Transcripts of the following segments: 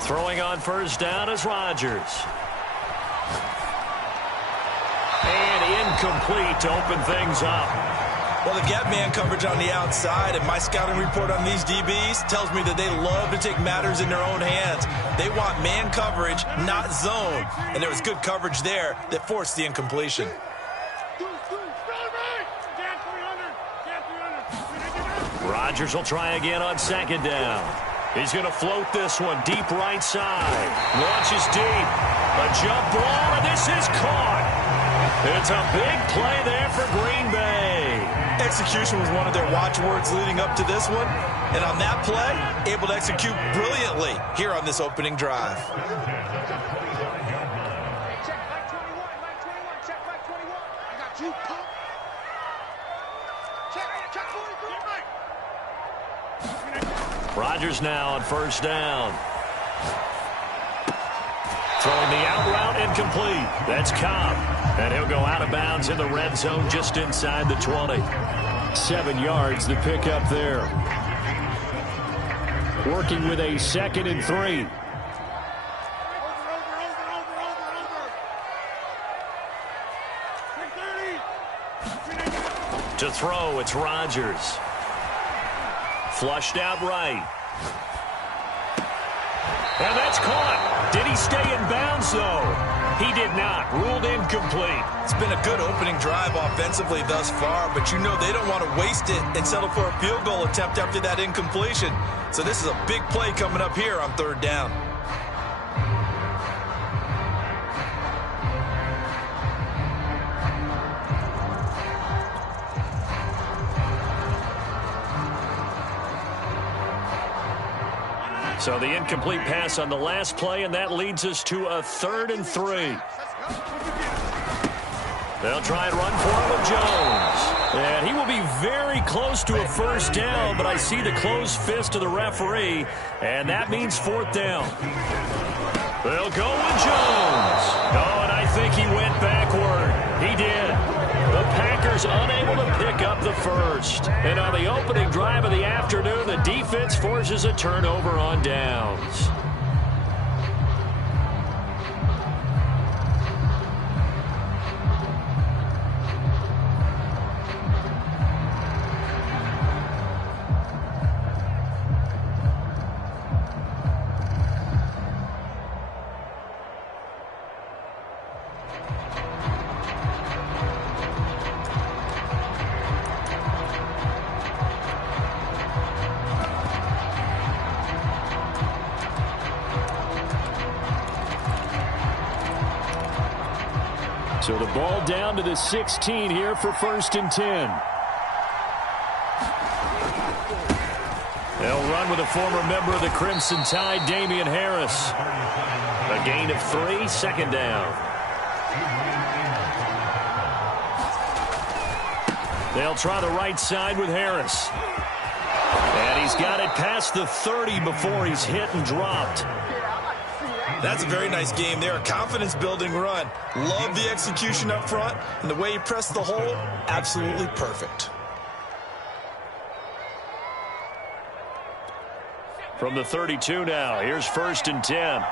Throwing on first down is Rodgers. And incomplete to open things up. Well, they've got man coverage on the outside, and my scouting report on these DBs tells me that they love to take matters in their own hands. They want man coverage, not zone. And there was good coverage there that forced the incompletion. Rodgers will try again on second down. He's going to float this one deep right side. Launches deep. A jump ball, and this is caught. It's a big play there for Green Bay. Execution was one of their watchwords leading up to this one. And on that play, able to execute brilliantly here on this opening drive. Rodgers now on first down. Throwing the out route incomplete. That's Cobb. And he'll go out of bounds in the red zone just inside the 20. 7 yards the pickup there. Working with a 2nd and 3. To throw, it's Rodgers. Flushed out right. And that's caught. Did he stay in bounds, though? He did not. Ruled incomplete. It's been a good opening drive offensively thus far, but you know they don't want to waste it and settle for a field goal attempt after that incompletion. So this is a big play coming up here on third down. So the incomplete pass on the last play, and that leads us to a 3rd and 3. They'll try and run for it with Jones. And he will be very close to a first down, but I see the closed fist of the referee, and that means 4th down. They'll go with Jones. Oh, and I think he went backward. He did. The Packers unable to pick up the first. And on the opening drive of the afternoon, the defense forces a turnover on downs. So the ball down to the 16 here for 1st and 10. They'll run with a former member of the Crimson Tide, Damian Harris. A gain of 3, 2nd down. They'll try the right side with Harris. And he's got it past the 30 before he's hit and dropped. That's a very nice game there. A confidence-building run. Love the execution up front. And the way he pressed the hole, absolutely perfect. From the 32 now, here's 1st and 10.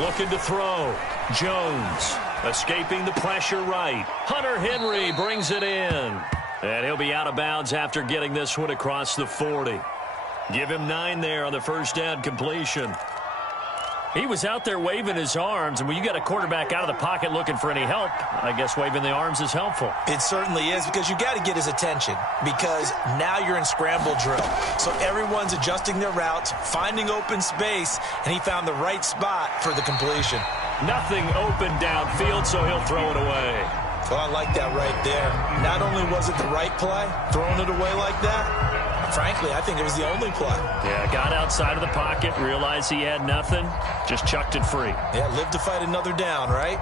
Looking to throw. Jones escaping the pressure right. Hunter Henry brings it in. And he'll be out of bounds after getting this one across the 40. Give him 9 there on the first down completion. He was out there waving his arms, and when you got a quarterback out of the pocket looking for any help, I guess waving the arms is helpful. It certainly is, because you got to get his attention, because now you're in scramble drill. So everyone's adjusting their routes, finding open space, and he found the right spot for the completion. Nothing open downfield, so he'll throw it away. Well, I like that right there. Not only was it the right play, throwing it away like that, frankly, I think it was the only play. Yeah, got outside of the pocket, realized he had nothing, just chucked it free. Yeah, live to fight another down, right?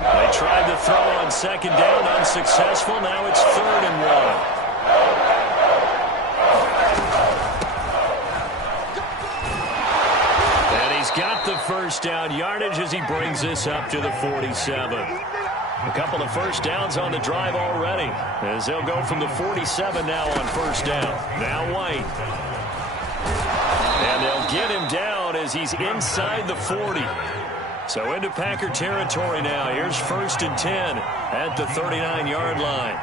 They tried to throw on second down, unsuccessful. Now it's 3rd and 1. And he's got the first down yardage as he brings this up to the 47. A couple of first downs on the drive already, as they'll go from the 47 now on first down. Now White. And they'll get him down as he's inside the 40. So into Packer territory now. Here's 1st and 10 at the 39-yard line.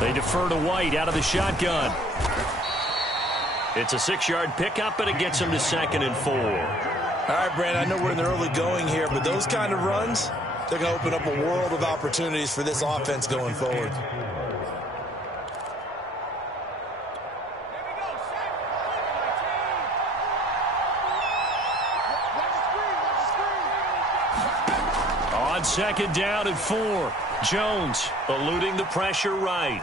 They defer to White out of the shotgun. It's a 6-yard pickup, and it gets him to 2nd and 4. All right, Brand, I know we're in the early going here, but those kind of runs, they're going to open up a world of opportunities for this offense going forward. On 2nd down and 4, Jones eluding the pressure right.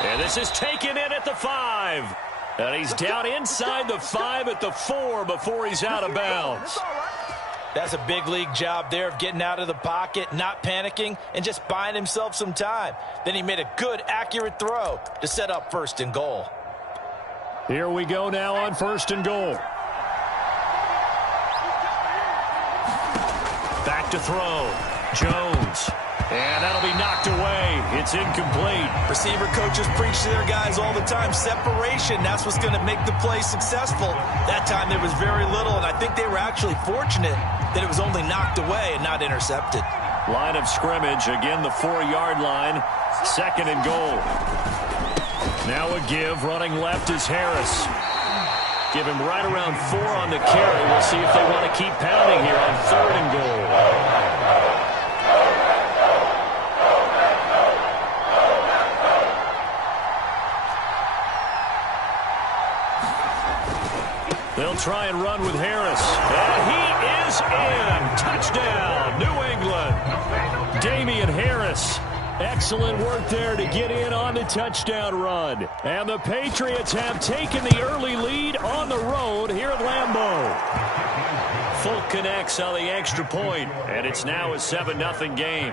And this is taken in at the 5. And he's down inside the 5 at the 4 before he's out of bounds. That's a big league job there of getting out of the pocket, not panicking, and just buying himself some time. Then he made a good, accurate throw to set up 1st and goal. Here we go now on 1st and goal. Back to throw. Jones. And that'll be knocked away. It's incomplete. Receiver coaches preach to their guys all the time. Separation, that's what's going to make the play successful. That time there was very little, and I think they were actually fortunate that it was only knocked away and not intercepted. Line of scrimmage, again the 4-yard line. 2nd and goal. Now a give, running left is Harris. Give him right around 4 on the carry. We'll see if they want to keep pounding here on 3rd and goal. They'll try and run with Harris. And he is in. Touchdown, New England. Damian Harris. Excellent work there to get in on the touchdown run. And the Patriots have taken the early lead on the road here at Lambeau. Folk connects on the extra point, and it's now a 7-0 game.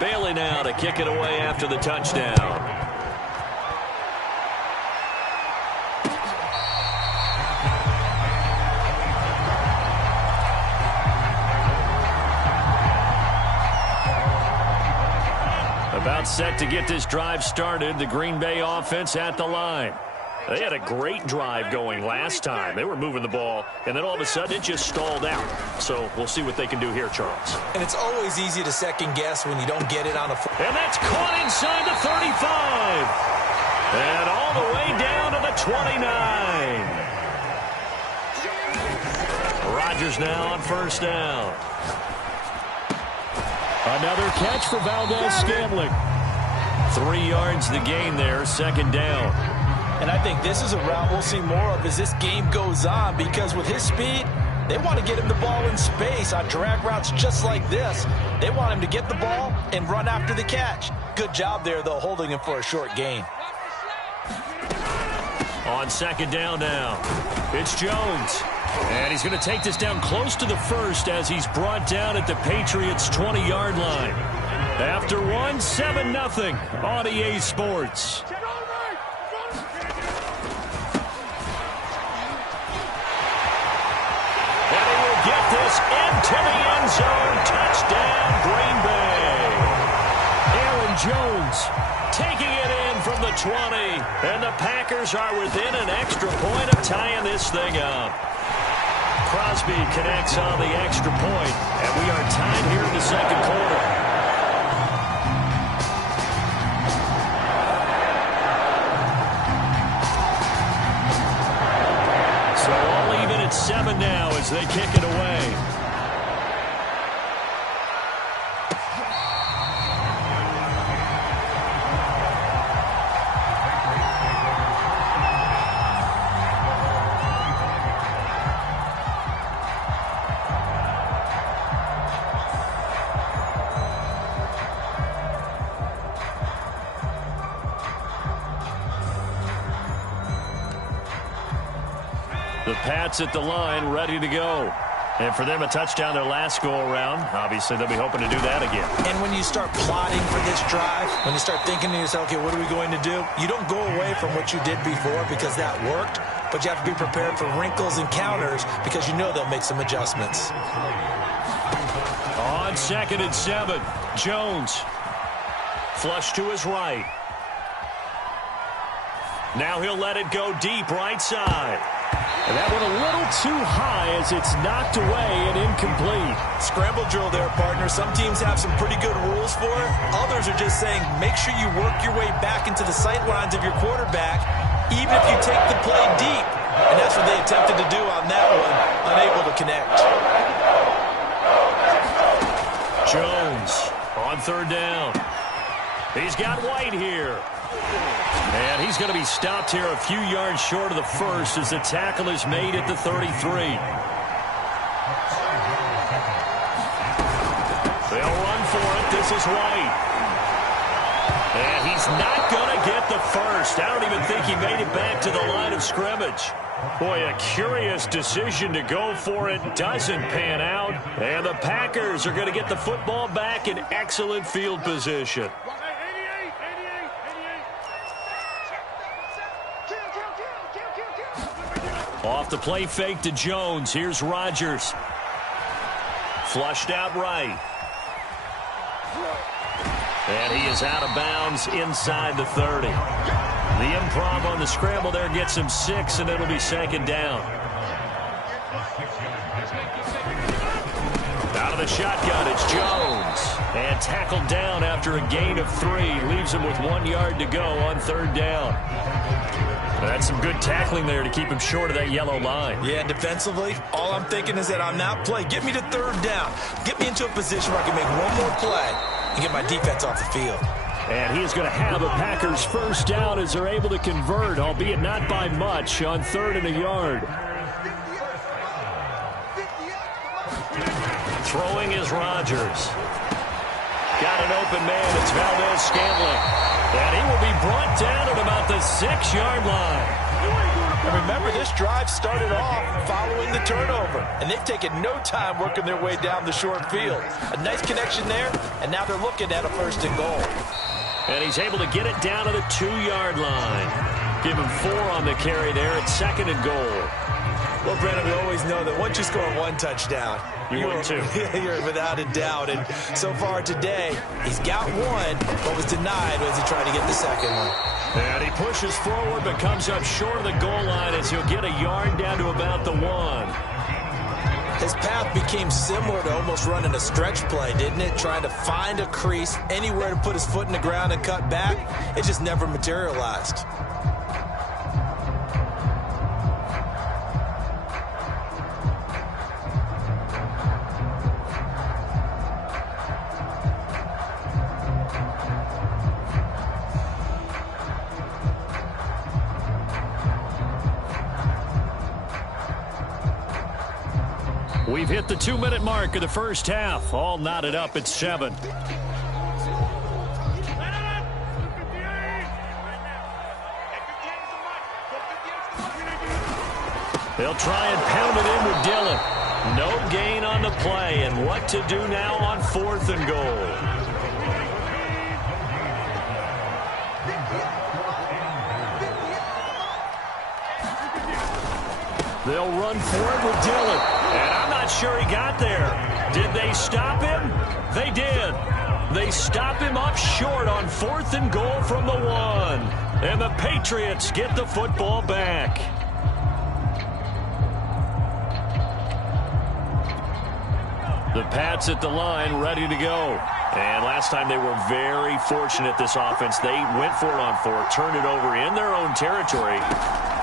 Bailey now to kick it away after the touchdown. About set to get this drive started. The Green Bay offense at the line. They had a great drive going last time. They were moving the ball, and then all of a sudden it just stalled out. So we'll see what they can do here, Charles. And it's always easy to second guess when you don't get it on a... And that's caught inside the 35. And all the way down to the 29. Rodgers now on 1st down. Another catch for Valdez-Scantling. 3 yards the gain there, 2nd down. And I think this is a route we'll see more of as this game goes on, because with his speed, they want to get him the ball in space on drag routes just like this. They want him to get the ball and run after the catch. Good job there, though, holding him for a short gain. On 2nd down now, it's Jones. And he's going to take this down close to the 1st as he's brought down at the Patriots' 20-yard line. After 7-0 on EA Sports. And he will get this into the end zone. Touchdown, Green Bay. Aaron Jones taking it in from the 20. And the Packers are within an extra point of tying this thing up. Crosby connects on the extra point, and we are tied here in the 2nd quarter. So all even at 7 now as they kick it away. The Pats at the line, ready to go. And for them, a touchdown their last go-around. Obviously, they'll be hoping to do that again. And when you start plotting for this drive, when you start thinking to yourself, okay, what are we going to do? You don't go away from what you did before because that worked, but you have to be prepared for wrinkles and counters because you know they'll make some adjustments. On 2nd and 7, Jones. Flush to his right. Now he'll let it go deep right side. And that one a little too high as it's knocked away and incomplete. Scramble drill there, partner. Some teams have some pretty good rules for it. Others are just saying make sure you work your way back into the sight lines of your quarterback, even if you take the play deep. And that's what they attempted to do on that one, unable to connect. Jones on 3rd down. He's got White here. And he's going to be stopped here a few yards short of the first as the tackle is made at the 33. They'll run for it. This is White. And he's not going to get the first. I don't even think he made it back to the line of scrimmage. Boy, a curious decision to go for it. Doesn't pan out. And the Packers are going to get the football back in excellent field position. Off the play fake to Jones. Here's Rodgers. Flushed out right. And he is out of bounds inside the 30. The improv on the scramble there gets him 6, and it'll be 2nd down. Out of the shotgun, it's Jones. And tackled down after a gain of 3. Leaves him with 1 yard to go on 3rd down. That's some good tackling there to keep him short of that yellow line. Yeah, and defensively, all I'm thinking is that on that play, get me to 3rd down. Get me into a position where I can make one more play and get my defense off the field. And he is going to have a Packers 1st down as they're able to convert, albeit not by much, on 3rd and a yard. Throwing is Rodgers. Got an open man. It's Valdez-Scantling. And he will be brought down at about the 6-yard line. And remember, this drive started off following the turnover, and they've taken no time working their way down the short field. A nice connection there, and now they're looking at a 1st and goal. And he's able to get it down to the 2-yard line. Give him 4 on the carry there at 2nd and goal. Well, Brandon, we always know that once you score 1 touchdown, you're without a doubt. And so far today, he's got 1, but was denied as he tried to get the 2nd one. And he pushes forward, but comes up short of the goal line as he'll get a yard down to about the 1. His path became similar to almost running a stretch play, didn't it? Trying to find a crease, anywhere to put his foot in the ground and cut back. It just never materialized. We've hit the 2-minute mark of the 1st half. All knotted up at 7. They'll try and pound it in with Dillon. No gain on the play, and what to do now on 4th and goal. They'll run for it with Dillon. And I'm not sure he got there. Did they stop him? They did. They stop him up short on 4th and goal from the 1. And the Patriots get the football back. The Pats at the line, ready to go. And last time they were very fortunate, this offense. They went for it on 4, turned it over in their own territory,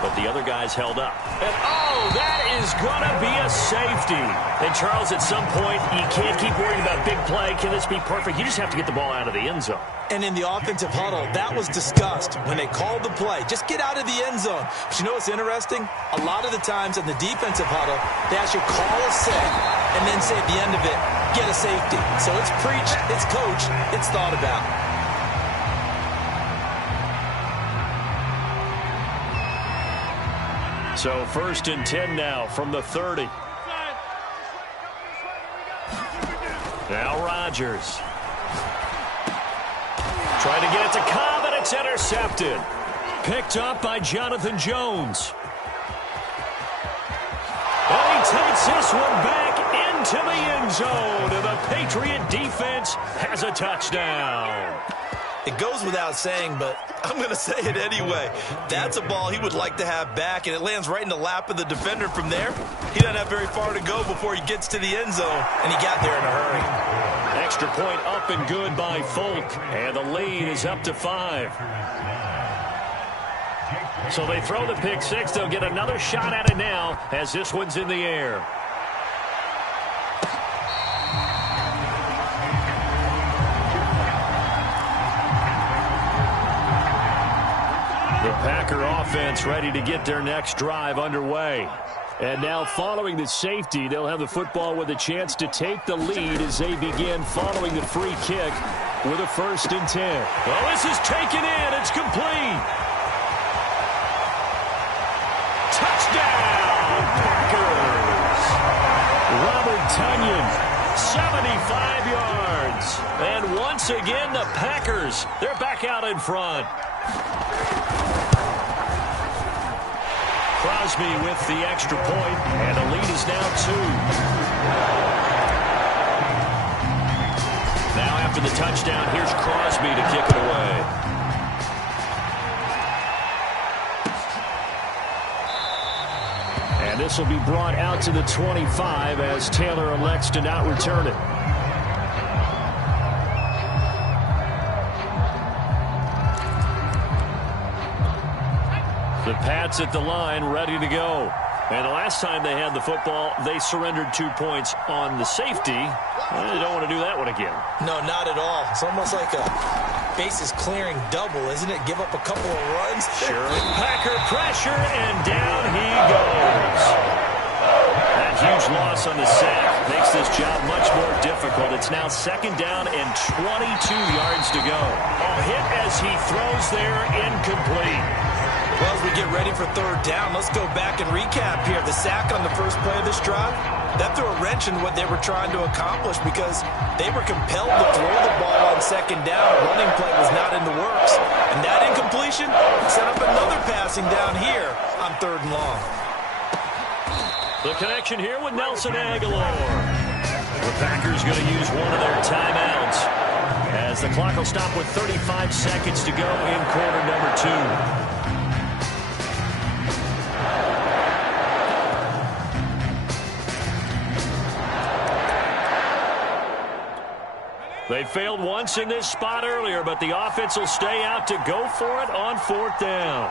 but the other guys held up. And, oh, that is going to be a safety. And, Charles, at some point, you can't keep worrying about big play. Can this be perfect? You just have to get the ball out of the end zone. And in the offensive huddle, that was discussed when they called the play. Just get out of the end zone. But you know what's interesting? A lot of the times in the defensive huddle, they actually call a set and then say at the end of it, get a safety. So it's preached, it's coached, it's thought about. So 1st and 10 now from the 30. Rodgers. Trying to get it to Cobb, and it's intercepted. Picked up by Jonathan Jones. And he takes this one back into the end zone. And the Patriot defense has a touchdown. It goes without saying, but I'm going to say it anyway. That's a ball he would like to have back, and it lands right in the lap of the defender from there. He doesn't have very far to go before he gets to the end zone, and he got there in a hurry. Extra point up and good by Folk, and the lead is up to 5. So they throw the pick six. They'll get another shot at it now as this one's in the air. The Packer offense ready to get their next drive underway. And now following the safety, they'll have the football with a chance to take the lead as they begin following the free kick with a 1st and 10. Well, this is taken in. It's complete. Touchdown, Packers. Robert Tonyan, 75 yards. And once again, the Packers, they're back out in front. Crosby with the extra point, and the lead is now 2. Now after the touchdown, here's Crosby to kick it away. And this will be brought out to the 25 as Taylor elects to not return it. The Pats at the line, ready to go. And the last time they had the football, they surrendered 2 points on the safety. They don't want to do that one again. No, not at all. It's almost like a bases clearing double, isn't it? Give up a couple of runs. Sure. Packer pressure, and down he goes. That huge loss on the sack makes this job much more difficult. It's now 2nd down and 22 yards to go. A hit as he throws there, incomplete. Well, as we get ready for 3rd down, let's go back and recap here. The sack on the first play of this drive, that threw a wrench in what they were trying to accomplish because they were compelled to throw the ball on 2nd down. A running play was not in the works. And that incompletion set up another passing down here on 3rd and long. The connection here with Nelson Aguilar. The Packers going to use one of their timeouts as the clock will stop with 35 seconds to go in quarter number 2. They failed once in this spot earlier, but the offense will stay out to go for it on 4th down.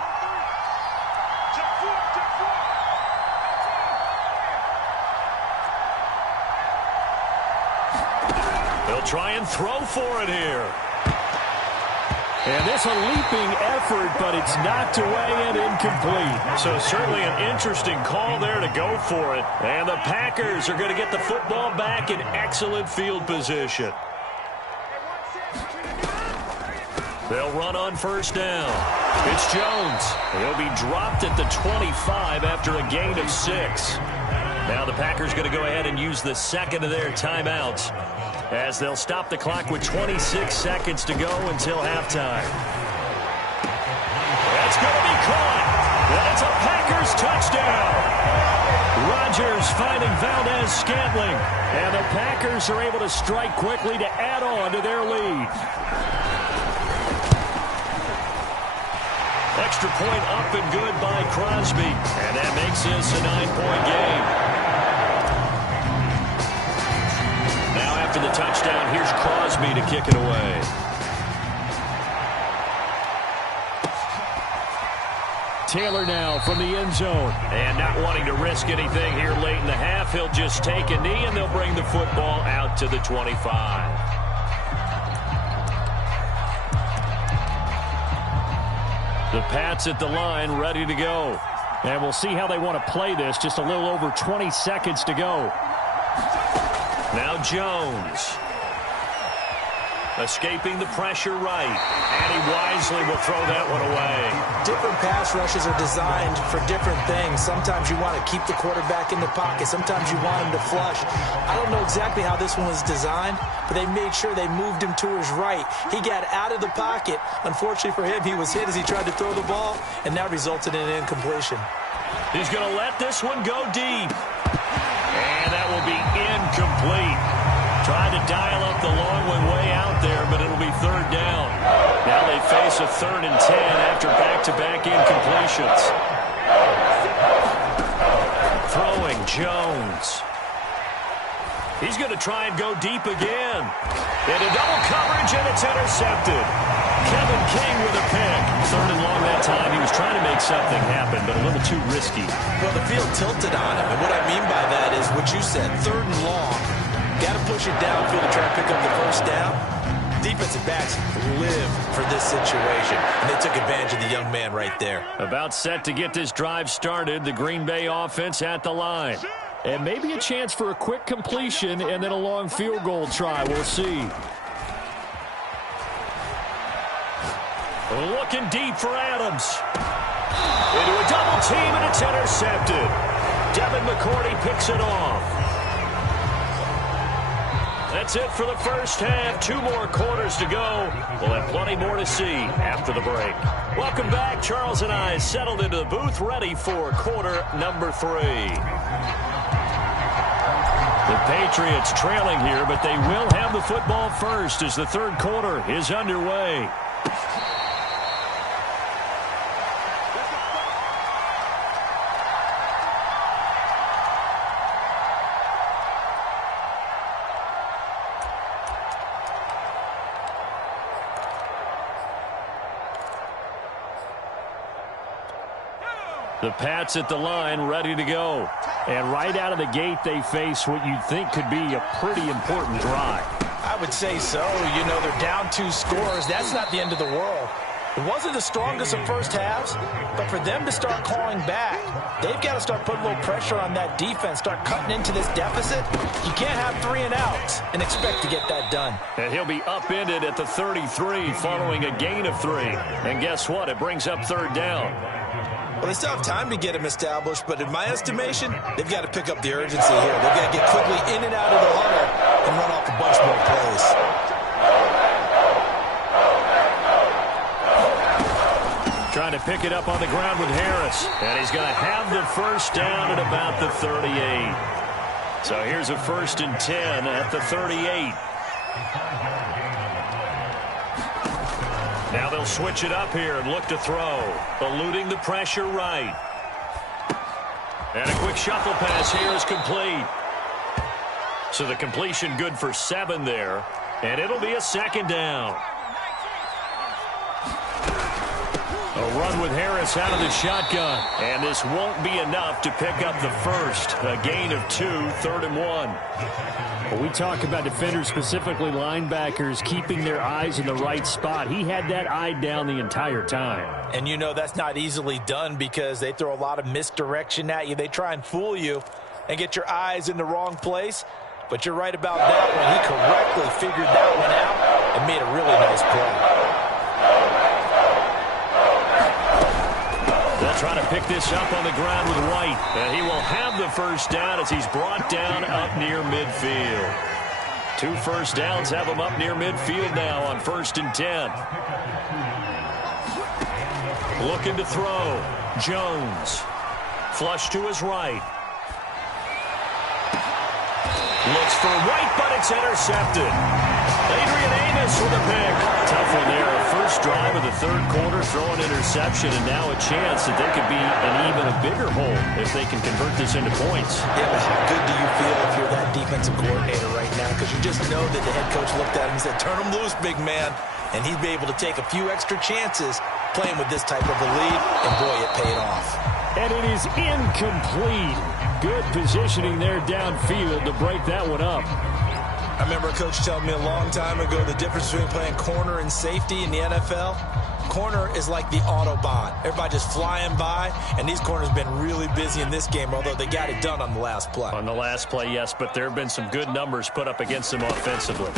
They'll try and throw for it here. And this a leaping effort, but it's knocked away and incomplete. So certainly an interesting call there to go for it. And the Packers are going to get the football back in excellent field position. They'll run on 1st down. It's Jones. He'll be dropped at the 25 after a gain of 6. Now the Packers going to go ahead and use the 2nd of their timeouts as they'll stop the clock with 26 seconds to go until halftime. That's going to be caught. That's a Packers touchdown. Rodgers finding Valdez-Scantling. And the Packers are able to strike quickly to add on to their lead. Extra point up and good by Crosby. And that makes this a 9-point game. Now after the touchdown, here's Crosby to kick it away. Taylor now from the end zone. And not wanting to risk anything here late in the half, he'll just take a knee and they'll bring the football out to the 25. The Pats at the line, ready to go. And we'll see how they want to play this. Just a little over 20 seconds to go. Now Jones. Escaping the pressure right. And he wisely will throw that one away. Different pass rushes are designed for different things. Sometimes you want to keep the quarterback in the pocket. Sometimes you want him to flush. I don't know exactly how this one was designed, but they made sure they moved him to his right. He got out of the pocket. Unfortunately for him, he was hit as he tried to throw the ball, and that resulted in an incompletion. He's going to let this one go deep. And that will be incomplete. Tried to dial up the long one way out there, but it'll be third down. Now they face a 3rd and 10 after back-to-back incompletions. Throwing Jones. He's going to try and go deep again. Into double coverage, and it's intercepted. Kevin King with a pick. 3rd and long that time. He was trying to make something happen, but a little too risky. Well, the field tilted on him, and what I mean by that is what you said, 3rd and long. Got to push it downfield to try to pick up the first down. Defensive backs live for this situation, and they took advantage of the young man right there. About set to get this drive started, the Green Bay offense at the line. And maybe a chance for a quick completion and then a long field goal try. We'll see. Looking deep for Adams. Into a double team, and it's intercepted. Devin McCourty picks it off. That's it for the first half. 2 more quarters to go. We'll have plenty more to see after the break. Welcome back. Charles and I settled into the booth, ready for quarter number 3. The Patriots trailing here, but they will have the football first as the 3rd quarter is underway. The Pats at the line, ready to go. And right out of the gate, they face what you'd think could be a pretty important drive. I would say so. You know, they're down 2 scores. That's not the end of the world. It wasn't the strongest of first halves, but for them to start clawing back, they've got to start putting a little pressure on that defense, start cutting into this deficit. You can't have 3 and outs and expect to get that done. And he'll be upended at the 33 following a gain of 3. And guess what? It brings up 3rd down. Well, they still have time to get him established, but in my estimation, they've got to pick up the urgency here. They've got to get quickly in and out of the huddle and run off a bunch more plays. Trying to pick it up on the ground with Harris. And he's going to have the first down at about the 38. So here's a 1st and 10 at the 38. Now they'll switch it up here and look to throw. Eluding the pressure right. And a quick shuffle pass here is complete. So the completion good for 7 there. And it'll be a 2nd down. A run with Harris out of the shotgun. And this won't be enough to pick up the first. A gain of 2, 3rd and 1. Well, we talk about defenders, specifically linebackers, keeping their eyes in the right spot. He had that eye down the entire time. And you know that's not easily done because they throw a lot of misdirection at you. They try and fool you and get your eyes in the wrong place. But you're right about that one. He correctly figured that one out and made a really nice play. They'll try to pick this up on the ground with White. And he will have the first down as he's brought down up near midfield. 2 first downs have him up near midfield now on 1st and 10. Looking to throw. Jones. Flush to his right. Looks for White, but it's intercepted. Adrian Amos with a pick. Tough one there. First drive of the 3rd quarter, throw an interception, and now a chance that they could be in even a bigger hole if they can convert this into points. Yeah, but how good do you feel if you're that defensive coordinator right now? Because you just know that the head coach looked at him and said, turn him loose, big man. And he'd be able to take a few extra chances playing with this type of a lead, and boy, it paid off. And it is incomplete. Good positioning there downfield to break that one up. I remember a coach telling me a long time ago the difference between playing corner and safety in the NFL. Corner is like the Autobahn. Everybody just flying by, and these corners have been really busy in this game, although they got it done on the last play. On the last play, yes, but there have been some good numbers put up against them offensively.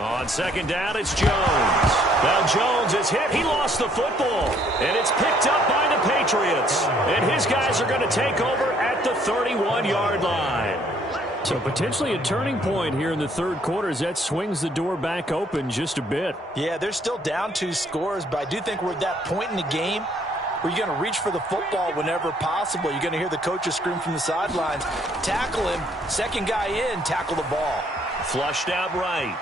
On second down, it's Jones. Now Jones is hit. He lost the football. And it's picked up by the Patriots. And his guys are going to take over at the 31-yard line. So potentially a turning point here in the third quarter as that swings the door back open just a bit. Yeah, they're still down 2 scores, but I do think we're at that point in the game where you're going to reach for the football whenever possible. You're going to hear the coaches scream from the sidelines. Tackle him. Second guy in, tackle the ball. Flushed out right.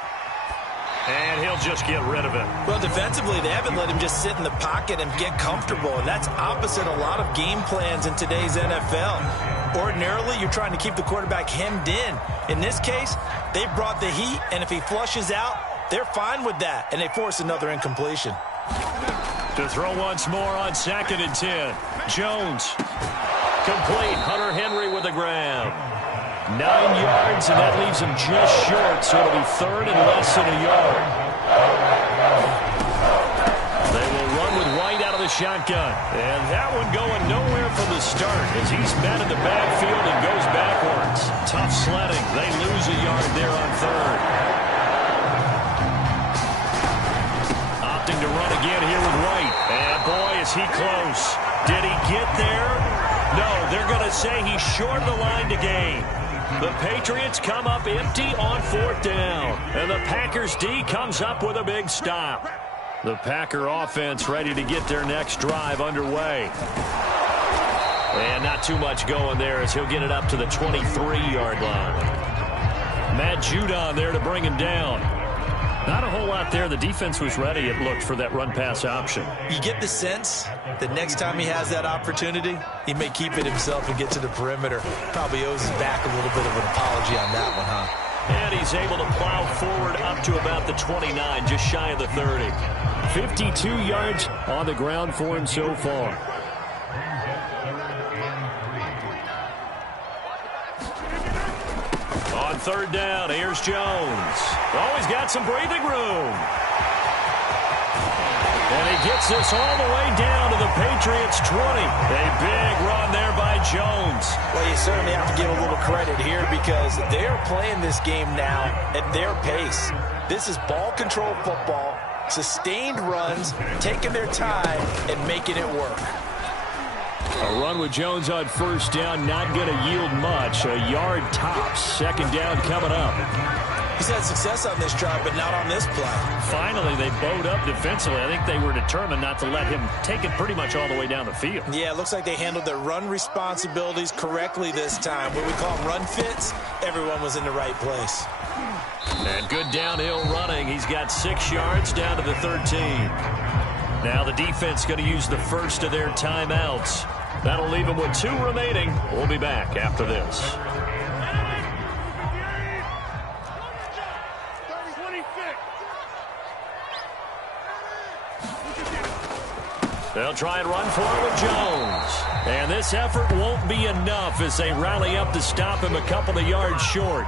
And he'll just get rid of it. Well, defensively, they haven't let him just sit in the pocket and get comfortable, and that's opposite a lot of game plans in today's NFL. Ordinarily, you're trying to keep the quarterback hemmed in. In this case, they brought the heat, and if he flushes out, they're fine with that, and they force another incompletion. To throw once more on 2nd and 10. Jones. Complete. Hunter Henry with the grab. 9 yards, and that leaves him just short, so it'll be 3rd and less than a yard. They will run with White out of the shotgun. And that one going nowhere from the start as he's met in the backfield and goes backwards. Tough sledding. They lose a yard there on 3rd. Opting to run again here with White. And boy, is he close. Did he get there? No, they're going to say he's short of the line to gain. The Patriots come up empty on 4th down. And the Packers D comes up with a big stop. The Packer offense ready to get their next drive underway. And not too much going there as he'll get it up to the 23-yard line. Matt Judon there to bring him down. Not a whole lot there. The defense was ready, it looked, for that run-pass option. You get the sense that next time he has that opportunity, he may keep it himself and get to the perimeter. Probably owes his back a little bit of an apology on that one, huh? And he's able to plow forward up to about the 29, just shy of the 30. 52 yards on the ground for him so far. On 3rd down, here's Jones. Oh, he's got some breathing room. And he gets this all the way down to the Patriots' 20. A big run there by Jones. Well, you certainly have to give a little credit here because they're playing this game now at their pace. This is ball control football, sustained runs, taking their time and making it work. A run with Jones on 1st down, not going to yield much. A yard tops. 2nd down coming up. He's had success on this drive, but not on this play. Finally, they bowed up defensively. I think they were determined not to let him take it pretty much all the way down the field. Yeah, it looks like they handled their run responsibilities correctly this time. What we call them run fits, everyone was in the right place. And good downhill running. He's got 6 yards down to the 13. Now the defense going to use the first of their timeouts. That'll leave them with 2 remaining. We'll be back after this. They'll try and run for it with Jones. And this effort won't be enough as they rally up to stop him a couple of yards short.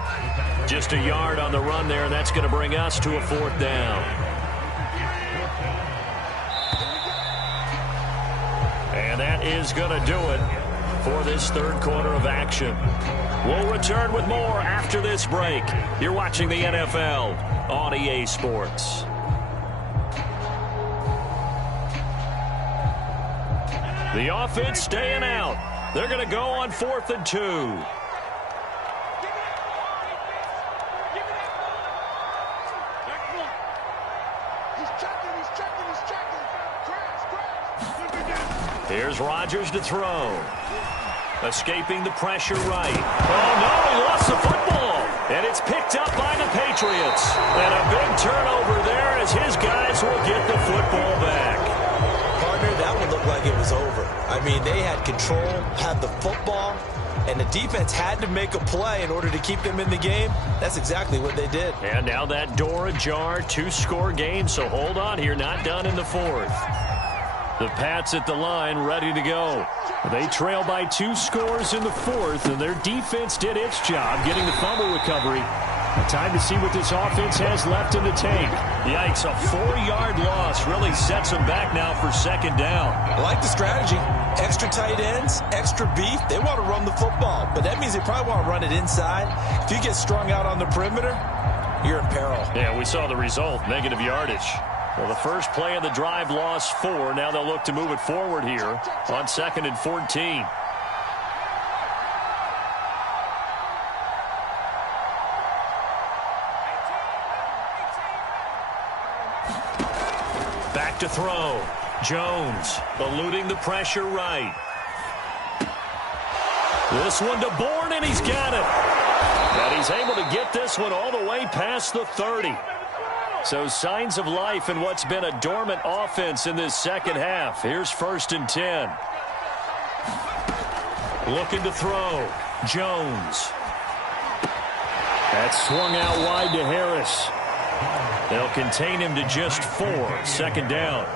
Just a yard on the run there, and that's going to bring us to a 4th down. And that is going to do it for this 3rd quarter of action. We'll return with more after this break. You're watching the NFL on EA Sports. The offense staying out. They're going to go on 4th and 2. Here's Rodgers to throw. Escaping the pressure right. Oh, no, he lost the football. And it's picked up by the Patriots. And a big turnover there as his guys will get the football back. Partner, that one looked like it was over. I mean, they had control, had the football, and the defense had to make a play in order to keep them in the game. That's exactly what they did. And now that door ajar, 2-score game, so hold on here, not done in the 4th. The Pats at the line, ready to go. They trail by 2 scores in the 4th, and their defense did its job getting the fumble recovery. Time to see what this offense has left in the tank. Yikes, a 4-yard loss really sets them back now for 2nd down. I like the strategy. Extra tight ends, extra beef. They want to run the football, but that means they probably want to run it inside. If you get strung out on the perimeter, you're in peril. Yeah, we saw the result, negative yardage. Well, the first play of the drive lost 4. Now they'll look to move it forward here on 2nd and 14. Back to throw. Jones eluding the pressure right. This one to Bourne, and he's got it. And he's able to get this one all the way past the 30. So signs of life in what's been a dormant offense in this second half. Here's 1st and 10. Looking to throw. Jones. That's swung out wide to Harris. They'll contain him to just 4. 2nd down.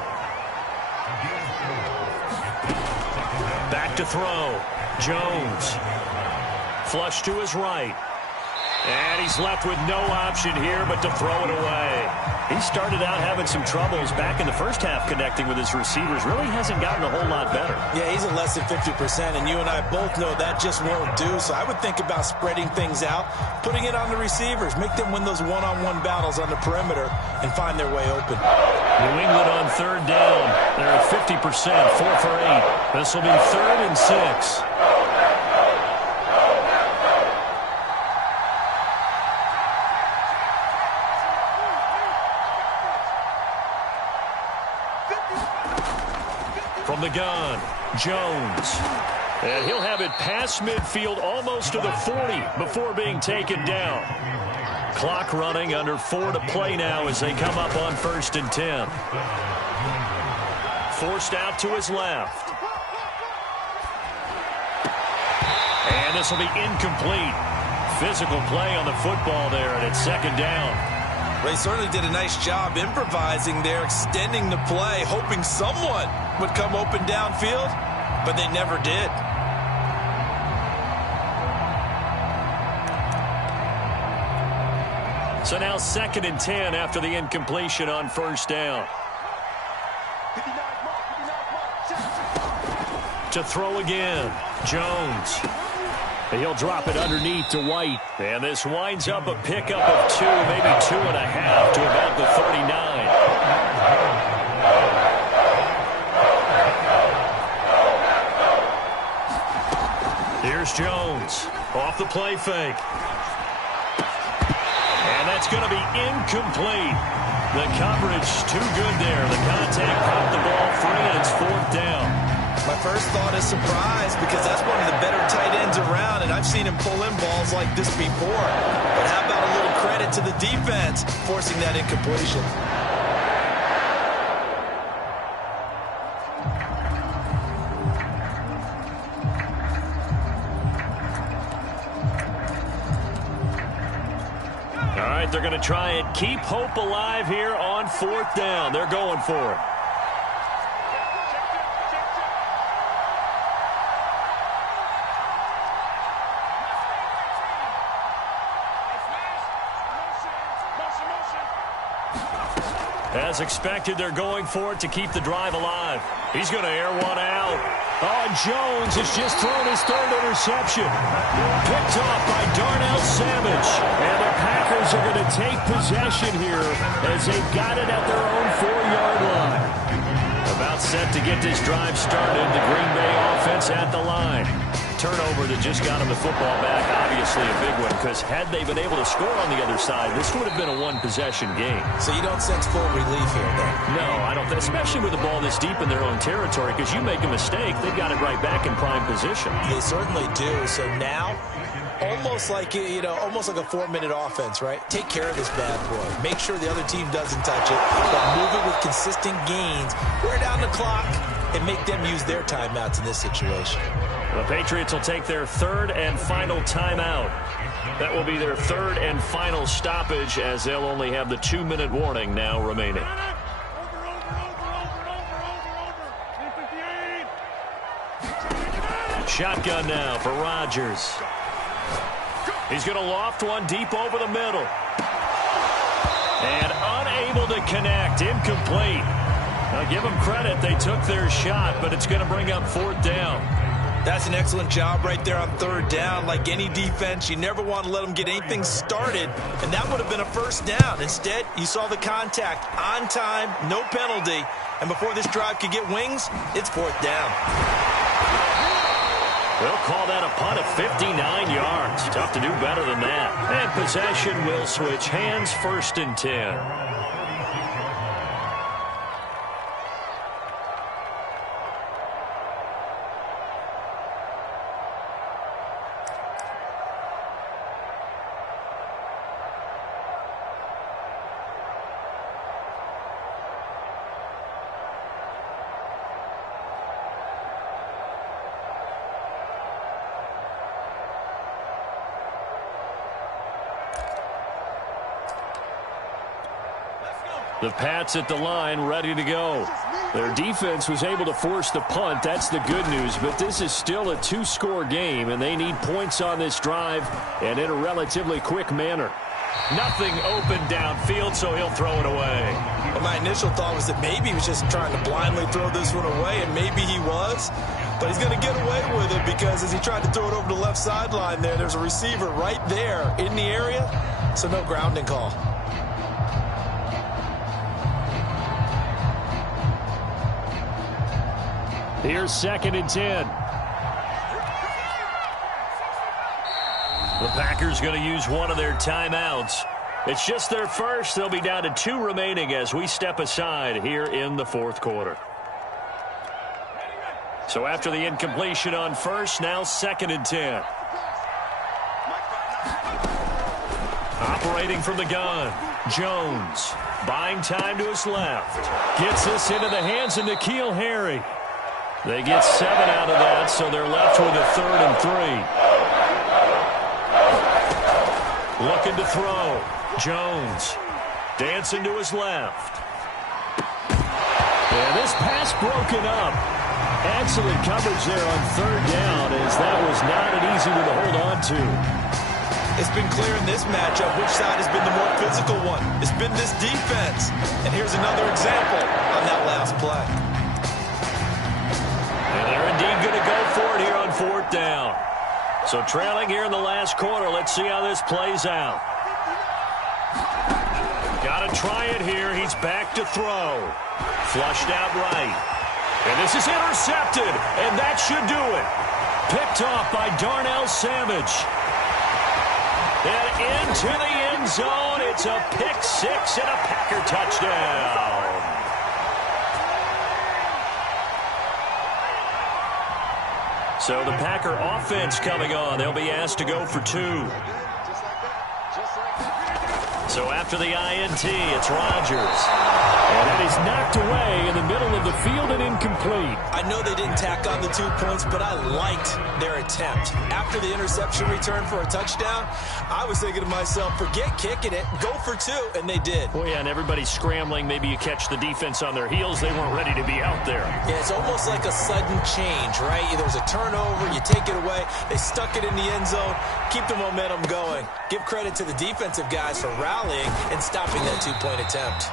Back to throw. Jones. Flush to his right. And he's left with no option here but to throw it away. He started out having some troubles back in the first half connecting with his receivers. Really hasn't gotten a whole lot better. Yeah, he's at less than 50%, and you and I both know that just won't do. So I would think about spreading things out, putting it on the receivers, make them win those one-on-one battles on the perimeter and find their way open. New England on 3rd down. They're at 50%, 4 for 8. This will be 3rd and 6. From the gun, Jones. And he'll have it past midfield almost to the 40 before being taken down. Clock running, under 4 to play now as they come up on 1st and 10. Forced out to his left. And this will be incomplete. Physical play on the football there, and it's 2nd down. They certainly did a nice job improvising there, extending the play, hoping someone would come open downfield, but they never did. So now 2nd and 10 after the incompletion on 1st down. To throw again, Jones. He'll drop it underneath to White. And this winds up a pickup of 2, maybe 2.5 to about the 39. Here's Jones off the play fake. And that's going to be incomplete. The coverage too good there. The contact popped the ball free, and it's 4th down. My first thought is surprise because that's one of the better tight ends around, and I've seen him pull in balls like this before. But how about a little credit to the defense forcing that incompletion? All right, they're going to try and keep hope alive here on 4th down. They're going for it. As expected, they're going for it to keep the drive alive. He's going to air one out. Oh, and Jones has just thrown his 3rd interception. Picked off by Darnell Savage. And the Packers are going to take possession here as they've got it at their own 4-yard line. About set to get this drive started. The Green Bay offense at the line. Turnover that just got him the football back. Obviously a big one, because had they been able to score on the other side, this would have been a one-possession game. So you don't sense full relief here, though? No, I don't. Especially with the ball this deep in their own territory, because you make a mistake, they've got it right back in prime position. They certainly do. So now, almost like a 4-minute offense, right? Take care of this bad boy. Make sure the other team doesn't touch it, but move it with consistent gains. Wear down the clock and make them use their timeouts in this situation. The Patriots will take their 3rd and final timeout. That will be their 3rd and final stoppage, as they'll only have the 2-minute warning now remaining. Shotgun now for Rodgers. He's going to loft one deep over the middle. And unable to connect. Incomplete. Now give them credit. They took their shot, but it's going to bring up 4th down. That's an excellent job right there on third down. Like any defense, you never want to let them get anything started, and that would have been a first down. Instead, you saw the contact on time, no penalty, and before this drive could get wings, it's fourth down. We'll call that a punt of 59 yards. Tough to do better than that. And possession will switch hands, 1st and 10. The Pats at the line, ready to go. Their defense was able to force the punt. That's the good news. But this is still a 2-score game, and they need points on this drive and in a relatively quick manner. Nothing open downfield, so he'll throw it away. Well, my initial thought was that maybe he was just trying to blindly throw this one away, and maybe he was. But he's going to get away with it because as he tried to throw it over the left sideline there's a receiver right there in the area, so no grounding call. Here's 2nd and 10. The Packers going to use one of their timeouts. It's just their first. They'll be down to 2 remaining as we step aside here in the 4th quarter. So after the incompletion on first, now 2nd and 10. Operating from the gun, Jones. Buying time to his left. Gets this into the hands of N'Keal Harry. They get 7 out of that, so they're left with a 3rd and 3. Looking to throw. Jones dancing to his left. And this pass broken up. Excellent coverage there on 3rd down, as that was not an easy one to hold on to. It's been clear in this matchup which side has been the more physical one. It's been this defense. And here's another example on that last play. And they're indeed going to go for it here on 4th down. So trailing here in the last quarter. Let's see how this plays out. Got to try it here. He's back to throw. Flushed out right. And this is intercepted. And that should do it. Picked off by Darnell Savage. And into the end zone. It's a pick 6 and a Packer touchdown. So the Packer offense coming on. They'll be asked to go for 2. So after the INT, it's Rodgers. And that is knocked away in the middle of the field and incomplete. I know they didn't tack on the 2 points, but I liked their attempt. After the interception return for a touchdown, I was thinking to myself, forget kicking it, go for 2, and they did. Well, yeah, and everybody's scrambling. Maybe you catch the defense on their heels. They weren't ready to be out there. Yeah, it's almost like a sudden change, right? There's a turnover, you take it away, they stuck it in the end zone, keep the momentum going. Give credit to the defensive guys for rallying and stopping that 2-point attempt.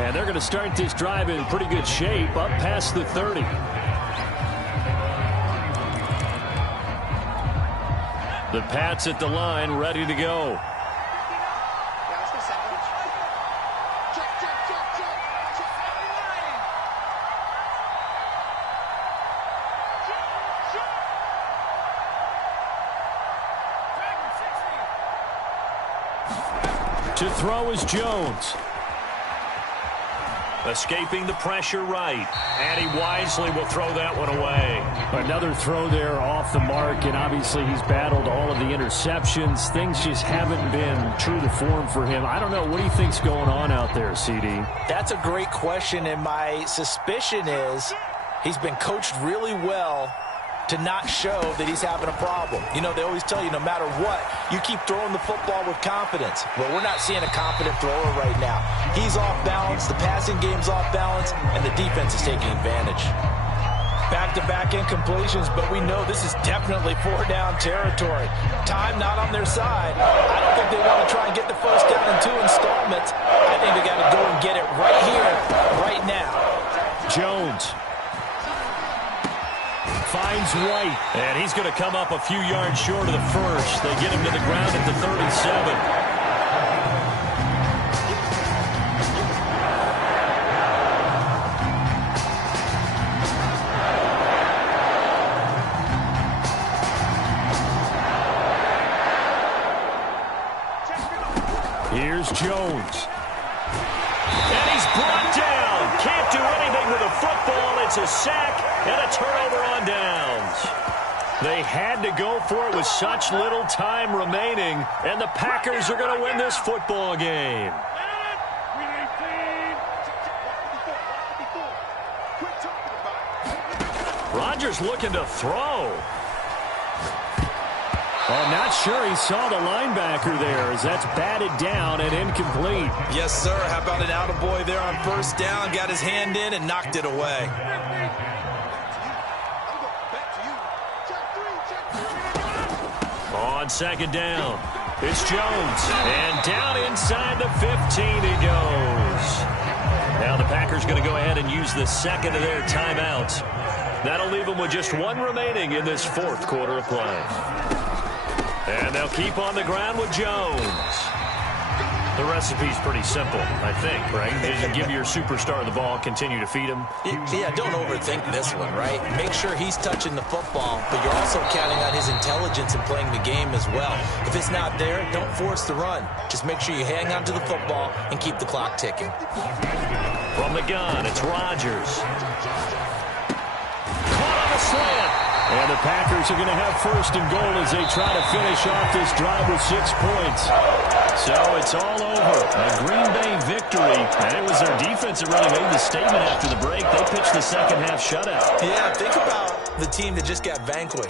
And they're going to start this drive in pretty good shape, up past the 30. The Pats at the line, ready to go. To throw is Jones. Escaping the pressure right. And he wisely will throw that one away. Another throw there off the mark, and obviously he's battled all of the interceptions. Things just haven't been true to form for him. I don't know. What do you think's going on out there, CD? That's a great question, and my suspicion is he's been coached really well to not show that he's having a problem. You know, they always tell you no matter what, you keep throwing the football with confidence. Well, we're not seeing a confident thrower right now. He's off balance, the passing game's off balance, and the defense is taking advantage. Back-to-back incompletions, but we know this is definitely 4-down territory. Time not on their side. I don't think they want to try and get the first down in 2 installments. I think they got to go and get it right here, right now. Jones. 5 finds White. And he's going to come up a few yards short of the first. They get him to the ground at the 37. Here's Jones. And he's brought down. Can't do anything with a football. It's a sack and a turnover on downs. They had to go for it with such little time remaining, and the Packers are going to win this football game. Rodgers looking to throw. I'm not sure he saw the linebacker there, as that's batted down and incomplete. Yes, sir. How about an attaboy there on first down? Got his hand in and knocked it away. On second down, it's Jones. And down inside the 15 he goes. Now the Packers going to go ahead and use the second of their timeouts. That'll leave them with just one remaining in this fourth quarter of play. And they'll keep on the ground with Jones. The recipe's pretty simple, I think, right? Just give your superstar the ball, continue to feed him. Yeah, don't overthink this one, right? Make sure he's touching the football, but you're also counting on his intelligence in playing the game as well. If it's not there, don't force the run. Just make sure you hang on to the football and keep the clock ticking. From the gun, it's Rodgers. Caught on a slant. And the Packers are going to have first and goal as they try to finish off this drive with 6 points. So it's all over. A Green Bay victory. And it was their defense that really made the statement after the break. They pitched the second half shutout. Yeah, think about the team that just got vanquished.